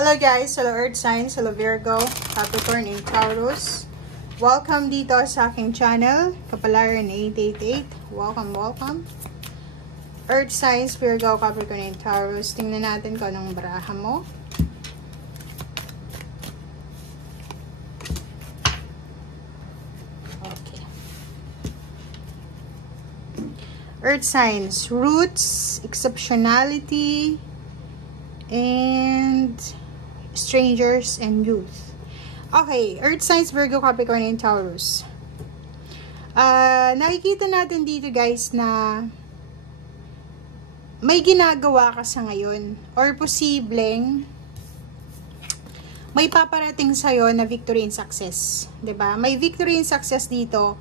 Hello guys, hello Earth Signs, hello Virgo, Capricorn, and Taurus. Welcome dito sa aking channel, Kapalaran 888. Welcome. Earth Signs, Virgo, Capricorn, and Taurus. Tingnan natin kung anong baraha mo. Okay. Earth Signs, roots, exceptionality, and strangers and youth. Okay, Earth Signs, Virgo, Capricorn, and Taurus. Nakikita natin dito guys na may ginagawa ka sa ngayon or posibleng may paparating sa'yo na victory and success. 'Di ba? May victory and success dito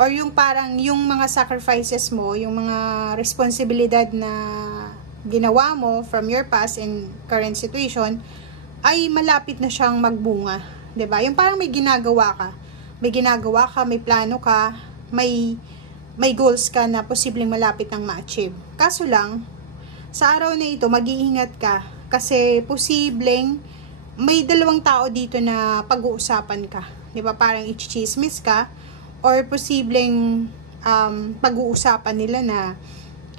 or yung parang yung mga sacrifices mo, yung mga responsibilidad na ginawa mo from your past and current situation ay malapit na siyang magbunga, 'di ba? Yung parang may ginagawa ka, may plano ka, may goals ka na posibleng malapit nang ma-achieve. Kaso lang, sa araw na ito mag-iingat ka kasi posibleng may dalawang tao dito na pag-uusapan ka, 'di ba? Parang i-chismis ka or posibleng pag-uusapan nila na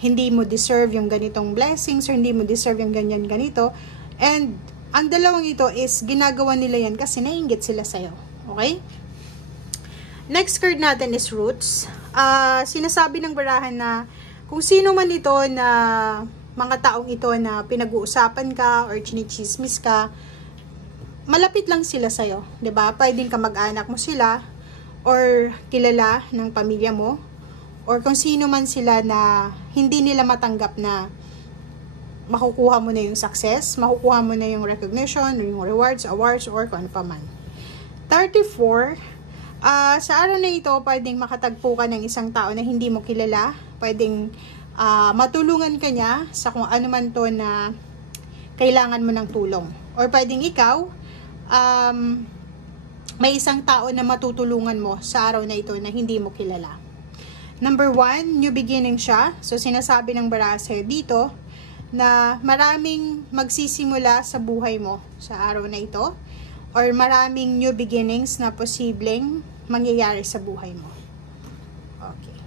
hindi mo deserve yung ganitong blessings or hindi mo deserve yung ganyan-ganito. And ang dalawang ito is ginagawa nila yan kasi naiinggit sila sa'yo. Okay? Next card natin is roots. Sinasabi ng barahan na kung sino man ito na mga taong ito na pinag-uusapan ka or chinichismis ka, malapit lang sila sa'yo. 'Di ba? Pwedeng kamag-anak mo sila or kilala ng pamilya mo or kung sino man sila na hindi nila matanggap na makukuha mo na yung success, makukuha mo na yung recognition, yung rewards, awards, or kung ano pa man. 34, sa araw na ito, pwedeng makatagpo ka ng isang tao na hindi mo kilala, pwedeng matulungan ka niya sa kung ano man to na kailangan mo ng tulong. Or pwedeng ikaw, may isang tao na matutulungan mo sa araw na ito na hindi mo kilala. Number 1, new beginning siya. So, sinasabi ng baraha sa'yo dito na maraming magsisimula sa buhay mo sa araw na ito or maraming new beginnings na posibleng mangyayari sa buhay mo. Okay.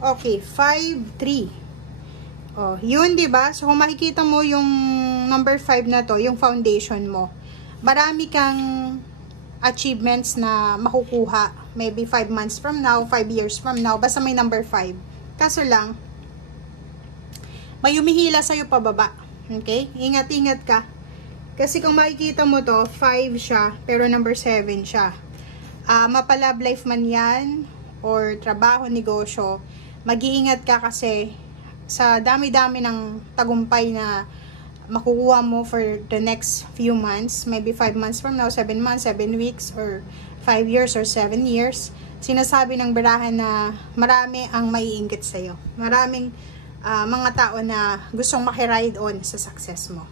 Okay, 5-3. Oh, yun 'di ba? So kung makikita mo yung number 5 na to, yung foundation mo. Marami kang achievements na makukuha. Maybe 5 months from now, 5 years from now, basta may number 5. Kaso lang may humihila sa iyo pababa. Okay? Ingat-ingat ka. Kasi kung makikita mo to, 5 siya, pero number 7 siya. Mapa-love life man 'yan or trabaho, negosyo, mag-iingat ka kasi sa dami-dami ng tagumpay na makukuha mo for the next few months, maybe 5 months from now, 7 months, 7 weeks, or 5 years, or 7 years, sinasabi ng barahan na marami ang maiinggit sa'yo. Maraming mga tao na gustong makiride on sa success mo.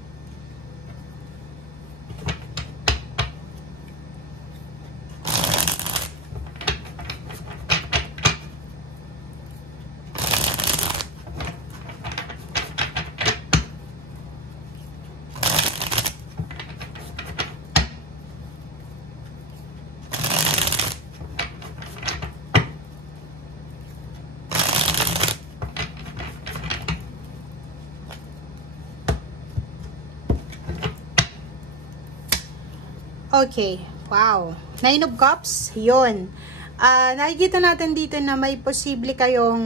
Okay, wow. 9 of Cups, yun. Nakikita natin dito na may posible kayong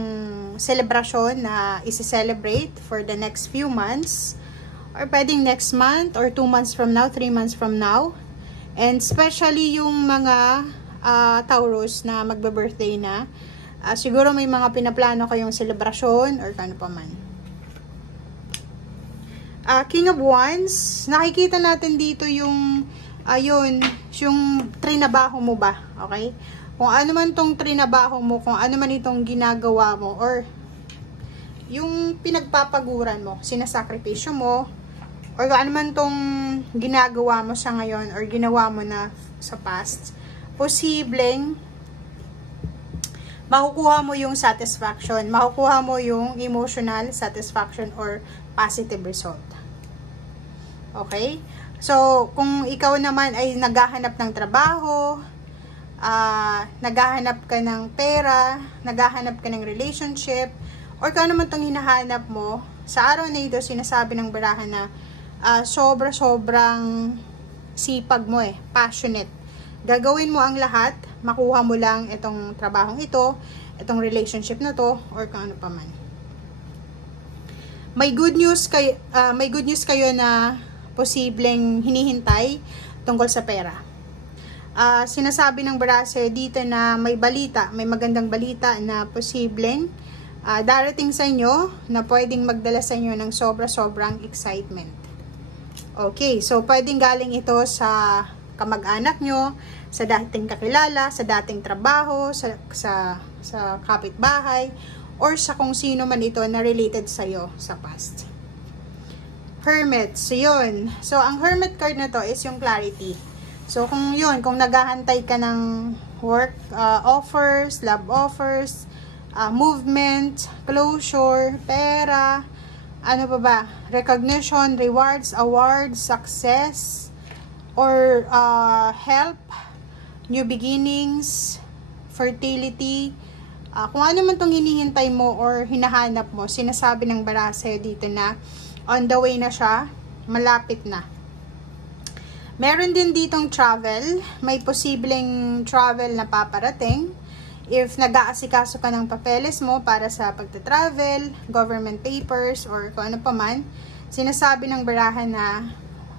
celebration na isi-celebrate for the next few months. Or pwedeng next month, or 2 months from now, 3 months from now. And especially yung mga Taurus na magbe-birthday na. Siguro may mga pinaplano kayong celebration or kano pa man. King of Wands, nakikita natin dito yung ayun, yung trinabaho mo ba, okay? Kung ano man tong trinabaho mo, kung ano man itong ginagawa mo, or yung pinagpapaguran mo, sinasakripisyo mo, or ano man tong ginagawa mo sa ngayon or ginawa mo na sa past, posibleng makukuha mo yung satisfaction, makukuha mo yung emotional satisfaction or positive result. Okay? So, kung ikaw naman ay naghahanap ng trabaho, naghahanap ka ng pera, naghahanap ka ng relationship, or kung ano man itong hinahanap mo, sa araw na ito, sinasabi ng barahan na sobrang sipag mo passionate. Gagawin mo ang lahat, makuha mo lang itong trabahong ito, itong relationship na to, or kung ano pa man. May good news kayo na posibleng hinihintay tungkol sa pera. Sinasabi ng barase dito na may balita, may magandang balita na posibleng darating sa inyo na pwedeng magdala sa inyo ng sobrang excitement. Okay, so pwedeng galing ito sa kamag-anak nyo, sa dating kakilala, sa dating trabaho, sa kapitbahay, or sa kung sino man ito na related sa'yo sa past. Hermit, so yun. So, ang Hermit card na to is yung clarity. So, kung naghahantay ka ng work offers, love offers, movement, closure, pera, ano pa ba? Recognition, rewards, awards, success, or help, new beginnings, fertility, kung ano man itong hinihintay mo or hinahanap mo, sinasabi ng barase dito na on the way na siya, malapit na. Meron din ditong travel, may posibleng travel na paparating. If nag-aasikaso ka ng papeles mo para sa pagta-travel, government papers, or kung ano pa man, sinasabi ng barahan na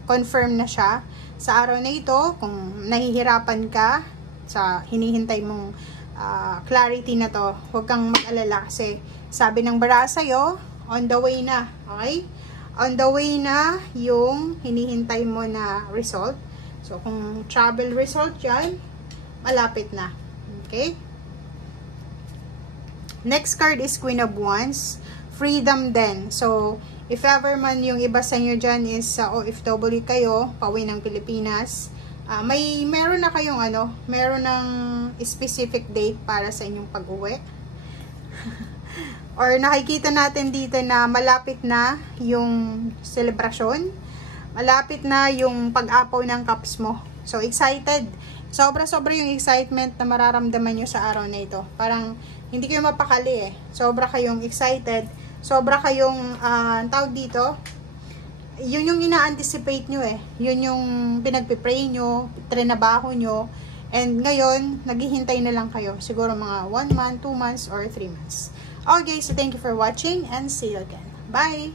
confirm na siya. Sa araw na ito, kung nahihirapan ka sa hinihintay mong clarity na to, huwag kang mag-alala kasi sabi ng bara sa'yo, on the way na, okay? On the way na yung hinihintay mo na result. So, kung travel result yan, malapit na. Okay? Next card is Queen of Wands. Freedom din. So, if ever man yung iba sa inyo dyan is sa OFW kayo, pauwi ng Pilipinas, meron na kayong meron ng specific date para sa inyong pag-uwi. Or nakikita natin dito na malapit na yung selebrasyon, malapit na yung pag-apaw ng cups mo. So, excited. Sobra-sobra yung excitement na mararamdaman nyo sa araw na ito. Parang hindi kayo mapakali Sobra kayong excited. Sobra kayong, tawag dito, yun yung ina-anticipate nyo Yun yung pinagpipray nyo, trinabaho nyo. And ngayon, naghihintay na lang kayo. Siguro mga 1 month, 2 months, or 3 months. Okay, so thank you for watching and see you again. Bye!